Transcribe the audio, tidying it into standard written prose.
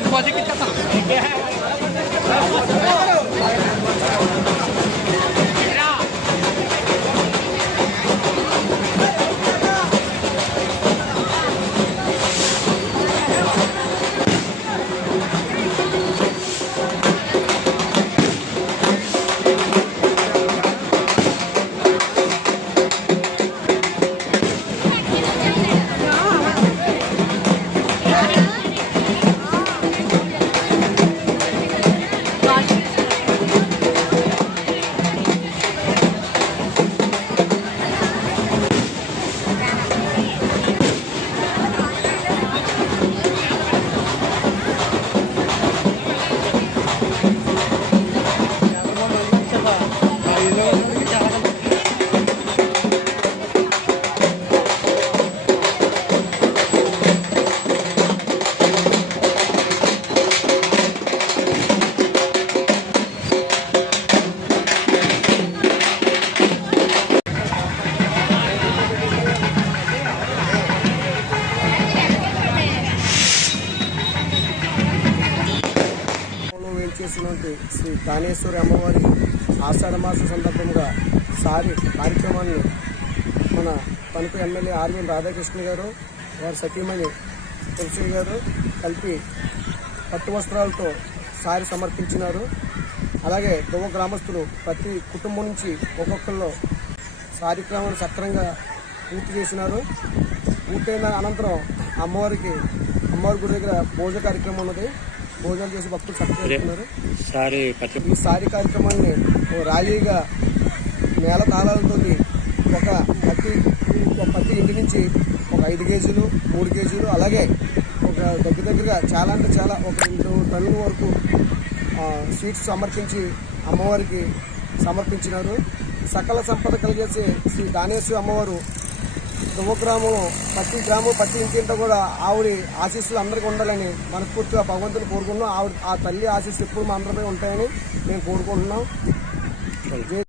చేసినటువంటి శ్రీ దానేశ్వరి అమ్మవారి ఆషాఢ మాసం సందర్భంగా సారి కార్యక్రమాన్ని మన తణుకు ఎమ్మెల్యే ఆర్వీఎన్ రాధాకృష్ణ గారు వారి సతీమణి తులసి గారు కలిపి పట్టు వస్త్రాలతో సారి సమర్పించినారు. అలాగే దువ్వ గ్రామస్తులు ప్రతి కుటుంబం నుంచి ఒక్కొక్కళ్ళు కార్యక్రమాన్ని సక్రమంగా పూర్తి చేసినారు. పూర్తయిన అనంతరం అమ్మవారి గుడి దగ్గర భోజన కార్యక్రమం ఉన్నది. భోజనం చేసి భక్తులు చక్కగా ఈ సారీ కార్యక్రమాన్ని ర్యాలీగా నేల తాళాలతో ప్రతి ఇంటి నుంచి ఒక 5 కేజీలు 3 కేజీలు అలాగే ఒక దగ్గరగా చాలా అంటే చాలా ఒక 2 టన్నుల వరకు స్వీట్స్ సమర్పించి అమ్మవారికి సమర్పించినారు. సకల సంపద కలిగేసే శ్రీ దానేశ్వరి అమ్మవారు దువ్వగ్రామం ప్రతి ఇంటింటో కూడా ఆవిడ ఆశీస్సులు అందరికీ ఉండాలని మనస్ఫూర్తిగా భగవంతుని కోరుకుంటున్నాం. ఆ తల్లి ఆశీస్సులు ఎప్పుడు మా అందరిపై ఉంటాయని మేము కోరుకుంటున్నాం.